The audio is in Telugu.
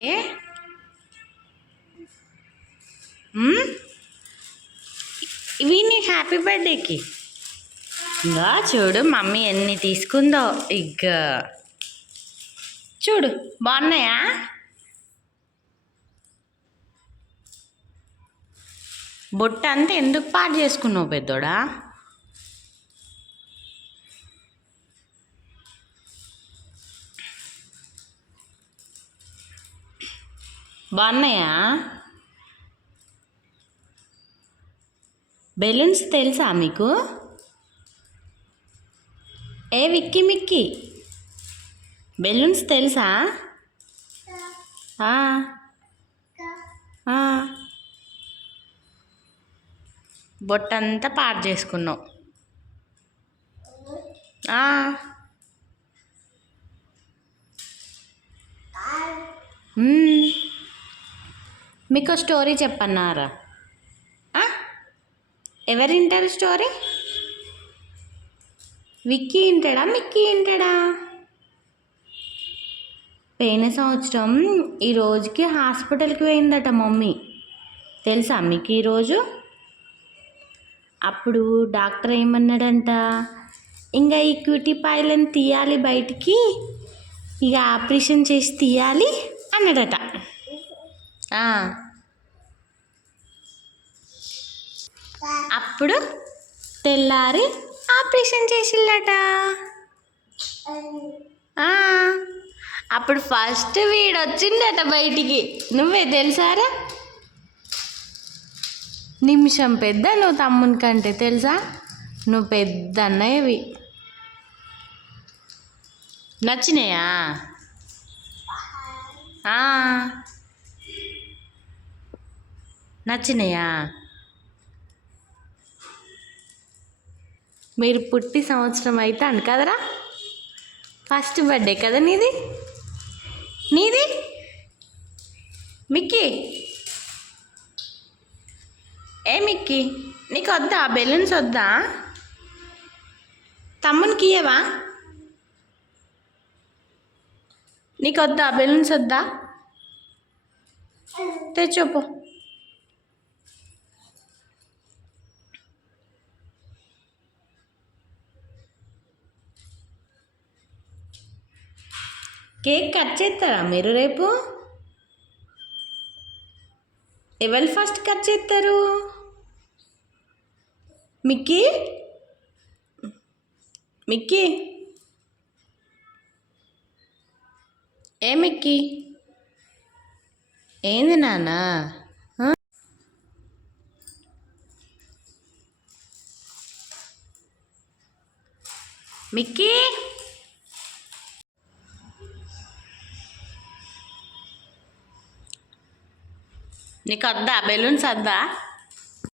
ఏ? విని ఇవి నీ హ్యాపీ బర్త్డేకి. ఇంకా చూడు మమ్మీ ఎన్ని తీసుకుందో ఇక చూడు బాగున్నాయా? బొట్ట అంతా ఎందుకు పాడు చేసుకున్నావు పెద్దోడా? బాగున్నాయా? బెలూన్స్ తెలుసా మీకు? ఏ విక్కీ మిక్కీ? బెలూన్స్ తెలుసా? బొట్ట అంతా బొట్టంతా పాడు చేసుకున్నావు ఆ. మీకు స్టోరీ చెప్పన్నారా? ఎవరు వింటారు స్టోరీ? విక్కీ వింటాడా మిక్కీ వింటాడా పోయిన సంవత్సరం ఈ రోజుకి హాస్పిటల్కి పోయిందట మమ్మీ. తెలుసా మీకు ఈరోజు అప్పుడు డాక్టర్ ఏమన్నాడంట ఇంకా ఈ క్యూటీ పాయలను తీయాలి బయటికి ఇక ఆపరేషన్ చేసి తీయాలి అన్నాడట. అప్పుడు తెల్లారి ఆపరేషన్ చేసిల్లట. అప్పుడు ఫస్ట్ వీడు వచ్చిందట బయటికి. నువ్వే తెలుసారా? నిమిషం పెద్ద నువ్వు తమ్ముని కంటే తెలుసా? నువ్వు పెద్ద అన్నయ్యవి నచ్చినాయా? ఆ. నచ్చినాయా? మీరు పుట్టి సంవత్సరం అయితే అండి కదరా? ఫస్ట్ బర్త్డే కదా నీది? నీది? మిక్కీ? ఏ మిక్కీ? నీకు వద్దా? బెలూన్స్ వద్దా? తమ్మునికి ఇయ్యవా? నీకు వద్దా? బెలూన్స్ వద్దా? తెచ్చోపో కేక్ కట్ చేస్తారా మీరు రేపు? ఎవరు ఫస్ట్ కట్ చేస్తారు? మిక్కీ? మిక్కీ? ఏ మిక్కీ? ఏంది నాన్న? మిక్కీ? నీకు వద్దా బెలూన్స్ వద్దా?